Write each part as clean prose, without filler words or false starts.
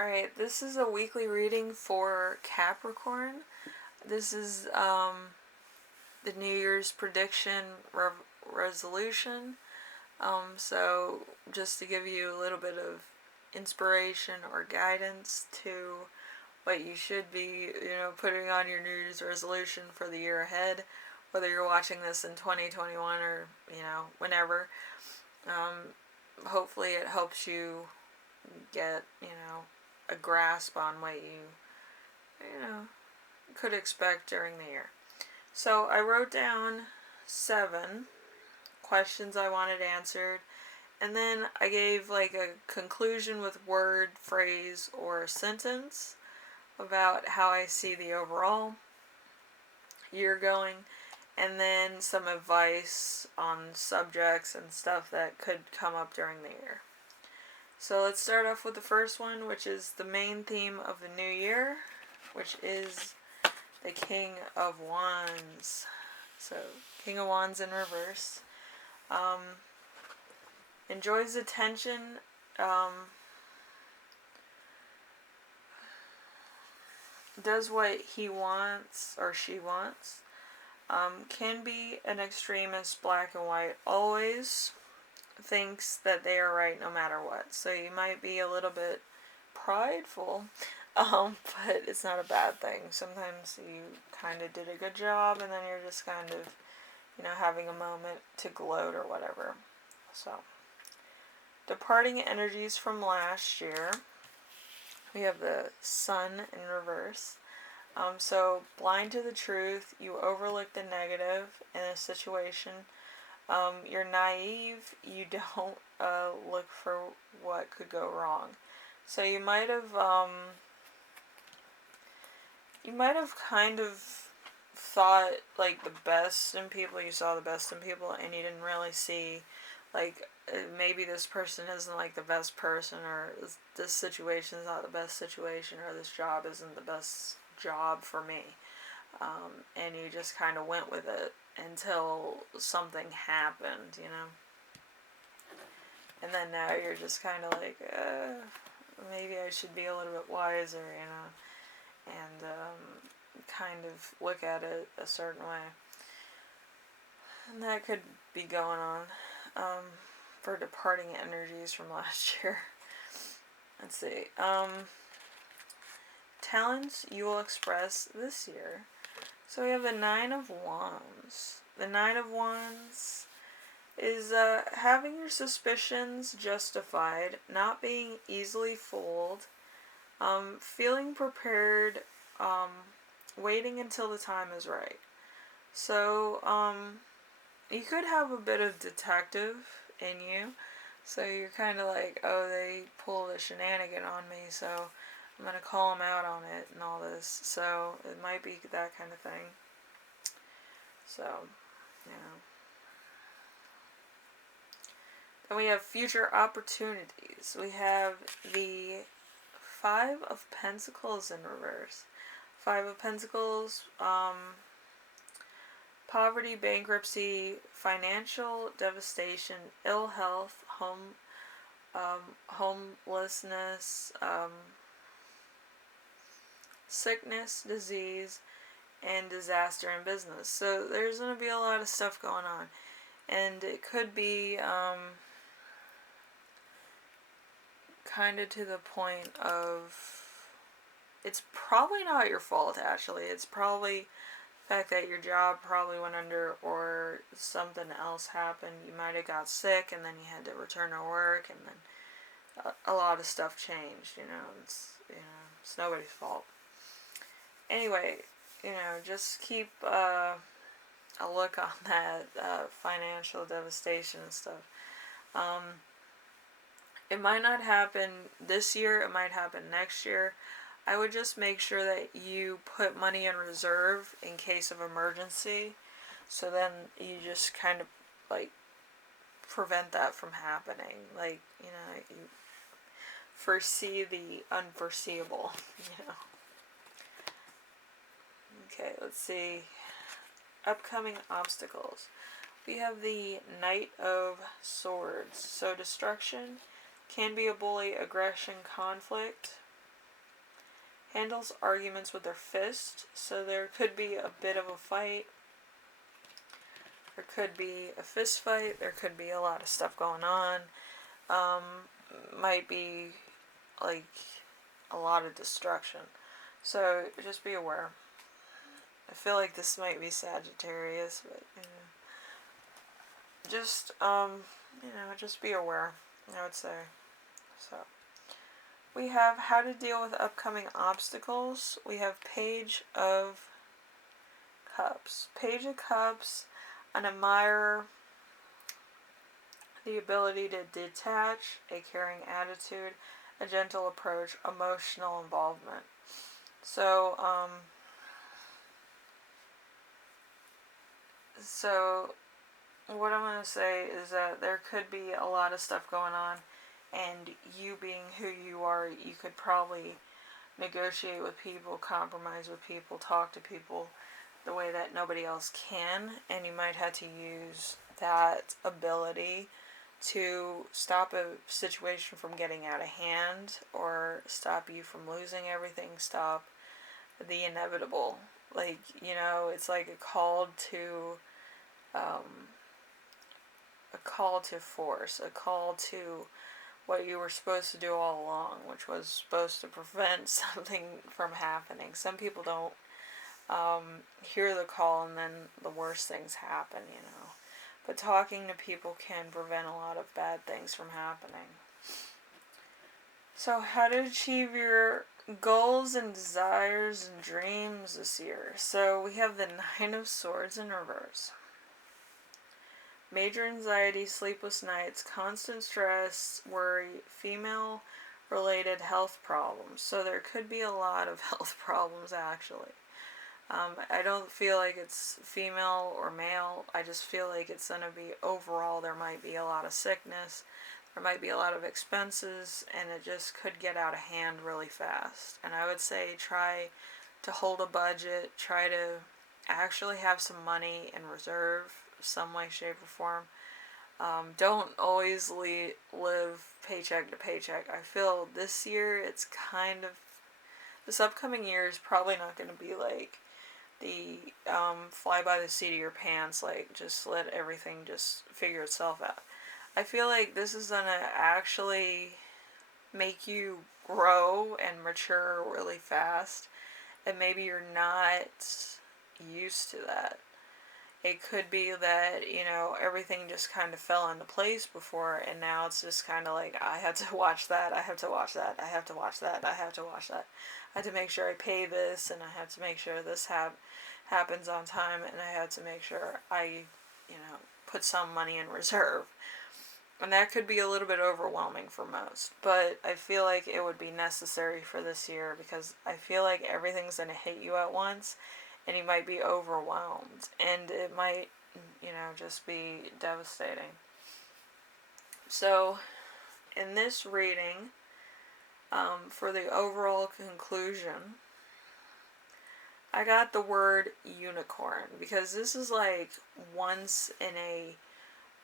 Alright, this is a weekly reading for Capricorn. This is the New Year's prediction resolution. So just to give you a little bit of inspiration or guidance to what you should be, putting on your New Year's resolution for the year ahead, whether you're watching this in 2021 or, whenever. Hopefully it helps you get, a grasp on what could expect during the year. So I wrote down 7 questions I wanted answered, and then I gave like a conclusion with word, phrase, or sentence about how I see the overall year going, and then some advice on subjects and stuff that could come up during the year. So let's start off with the first one, which is the main theme of the new year, which is the King of Wands. So, King of Wands in reverse. Enjoys attention. Does what he wants or she wants. Can be an extremist, black and white, always thinks that they are right no matter what. So you might be a little bit prideful, but it's not a bad thing. Sometimes you kind of did a good job and then you're just kind of, having a moment to gloat or whatever. So, departing energies from last year. We have the Sun in reverse. So, blind to the truth, you overlook the negative in a situation. You're naive, you don't look for what could go wrong. So you might have kind of thought like the best in people, you saw the best in people, and you didn't really see like maybe this person isn't like the best person, or this situation is not the best situation, or this job isn't the best job for me. And you just kind of went with it until something happened, And then now you're just kind of like, maybe I should be a little bit wiser, and kind of look at it a certain way. And that could be going on for departing energies from last year. Let's see. Talents you will express this year. So we have the 9 of Wands. The 9 of Wands is having your suspicions justified, not being easily fooled, feeling prepared, waiting until the time is right. So, you could have a bit of detective in you. So you're kind of like, oh, they pulled a shenanigan on me, so I'm going to call them out on it and all this. So it might be that kind of thing. So, Then we have future opportunities. We have the 5 of Pentacles in reverse. 5 of Pentacles, poverty, bankruptcy, financial devastation, ill health, homelessness, sickness, disease, and disaster in business. So there's going to be a lot of stuff going on. And it could be kind of to the point of, it's probably not your fault, actually. It's probably the fact that your job probably went under, or something else happened. You might have got sick and then you had to return to work, and then a lot of stuff changed. It's nobody's fault. Anyway, just keep a look on that financial devastation and stuff. It might not happen this year, it might happen next year. I would just make sure that you put money in reserve in case of emergency, so then you just kind of like prevent that from happening. Like, you foresee the unforeseeable, Okay, let's see. Upcoming obstacles. We have the Knight of Swords. So destruction can be a bully, aggression, conflict. Handles arguments with their fist, so there could be a bit of a fight. There could be a fist fight. There could be a lot of stuff going on. Might be like a lot of destruction. So just be aware. I feel like this might be Sagittarius, but just just be aware, I would say. So we have how to deal with upcoming obstacles. We have Page of Cups. Page of Cups, an admirer, the ability to detach, a caring attitude, a gentle approach, emotional involvement. So what I'm going to say is that there could be a lot of stuff going on, and you being who you are, you could probably negotiate with people, compromise with people, talk to people the way that nobody else can, and you might have to use that ability to stop a situation from getting out of hand, or stop you from losing everything, stop the inevitable. Like, it's like a call to force, a call to what you were supposed to do all along, which was supposed to prevent something from happening. Some people don't hear the call, and then the worst things happen, But talking to people can prevent a lot of bad things from happening. So how to achieve your goals and desires and dreams this year. So we have the Nine of Swords in reverse. Major anxiety, sleepless nights, constant stress, worry, female-related health problems. So there could be a lot of health problems, actually. I don't feel like it's female or male. I just feel like it's going to be overall, there might be a lot of sickness. There might be a lot of expenses, and it just could get out of hand really fast. And I would say try to hold a budget. Try to actually have some money in reserve, some way, shape, or form. Don't always live paycheck to paycheck. I feel this year this upcoming year is probably not going to be like the fly by the seat of your pants, like just let everything just figure itself out. I feel like this is going to actually make you grow and mature really fast, and maybe you're not used to that. It could be that, everything just kind of fell into place before, and now it's just kind of like, I have to watch that, I have to watch that, I have to watch that, I have to watch that. I have to make sure I pay this, and I have to make sure this happens on time, and I have to make sure I, put some money in reserve. And that could be a little bit overwhelming for most, but I feel like it would be necessary for this year, because I feel like everything's going to hit you at once, and you might be overwhelmed, and it might, just be devastating. So, in this reading, for the overall conclusion, I got the word unicorn, because this is like once in a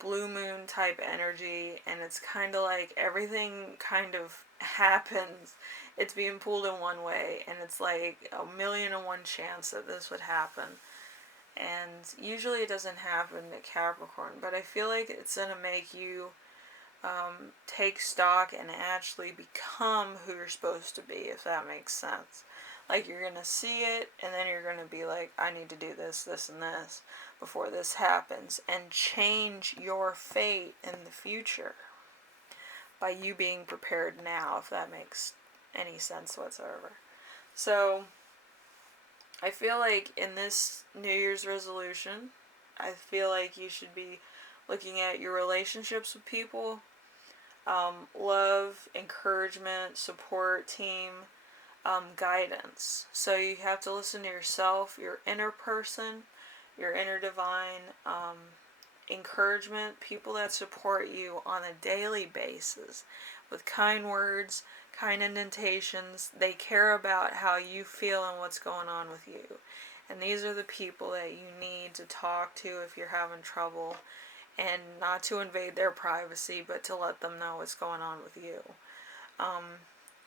blue moon type energy, and it's kind of like everything kind of happens. It's being pulled in one way, and it's like 1,000,000 chance that this would happen. And usually it doesn't happen to Capricorn, but I feel like it's going to make you take stock and actually become who you're supposed to be, if that makes sense. Like, you're going to see it, and then you're going to be like, I need to do this, this, and this before this happens, and change your fate in the future by you being prepared now, if that makes any sense whatsoever. So, I feel like in this New Year's resolution, I feel like you should be looking at your relationships with people, love, encouragement, support, team, guidance. So you have to listen to yourself, your inner person, your inner divine, encouragement, people that support you on a daily basis with kind words, kind indentations. They care about how you feel and what's going on with you. And these are the people that you need to talk to if you're having trouble, and not to invade their privacy, but to let them know what's going on with you.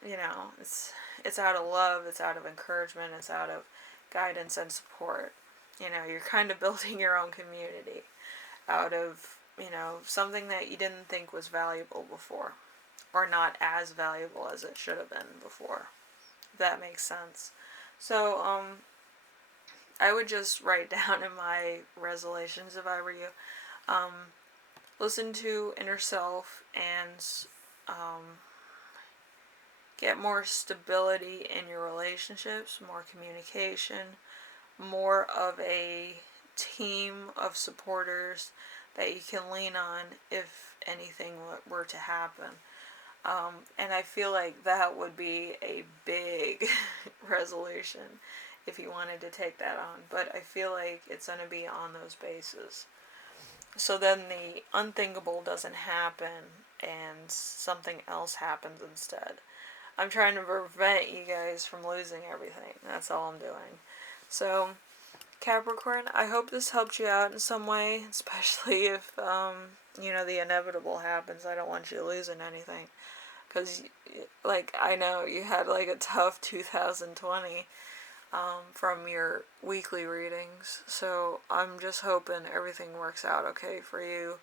you know, it's out of love, it's out of encouragement, it's out of guidance and support. You know, you're kind of building your own community out of, you know, something that you didn't think was valuable before, or not as valuable as it should have been before. If that makes sense. So, I would just write down in my resolutions if I were you. Um, Listen to inner self and get more stability in your relationships, more communication, more of a team of supporters that you can lean on if anything were to happen. And I feel like that would be a big resolution if you wanted to take that on. But I feel like it's going to be on those bases. So then the unthinkable doesn't happen and something else happens instead. I'm trying to prevent you guys from losing everything. That's all I'm doing. So, Capricorn, I hope this helped you out in some way, especially if, you know, the inevitable happens. I don't want you losing anything. Because, like, I know you had, like, a tough 2020 from your weekly readings. So, I'm just hoping everything works out okay for you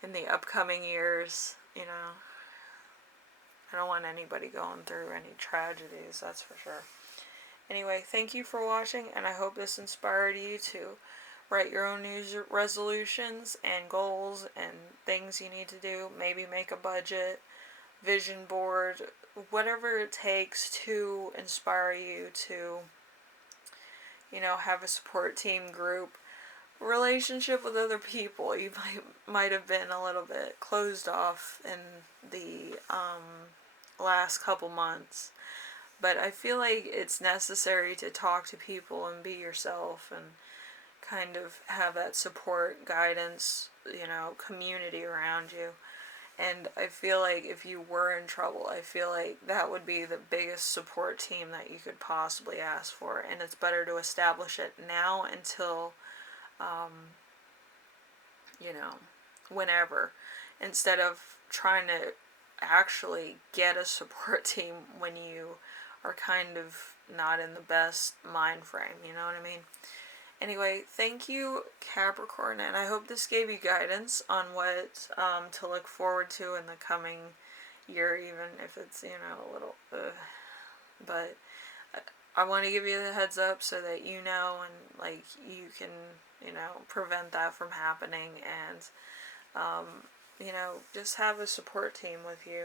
in the upcoming years. You know, I don't want anybody going through any tragedies, that's for sure. Anyway, thank you for watching, and I hope this inspired you to write your own New Year's resolutions and goals and things you need to do. Maybe make a budget, vision board, whatever it takes to inspire you to, you know, have a support team, group, relationship with other people. You might have been a little bit closed off in the last couple months. But I feel like it's necessary to talk to people and be yourself and kind of have that support, guidance, you know, community around you. And I feel like if you were in trouble, I feel like that would be the biggest support team that you could possibly ask for. And it's better to establish it now until, you know, whenever, instead of trying to actually get a support team when you are kind of not in the best mind frame, you know what I mean? Anyway, thank you, Capricorn, and I hope this gave you guidance on what to look forward to in the coming year, even if it's, you know, a little, but I want to give you the heads up so that you know and, like, you can, you know, prevent that from happening and, you know, just have a support team with you.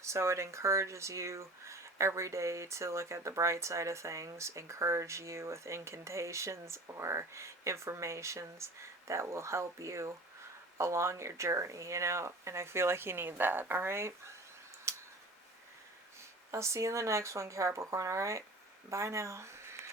So it encourages you every day to look at the bright side of things, encourage you with incantations or informations that will help you along your journey, you know, and I feel like you need that, alright? I'll see you in the next one, Capricorn, alright? Bye now.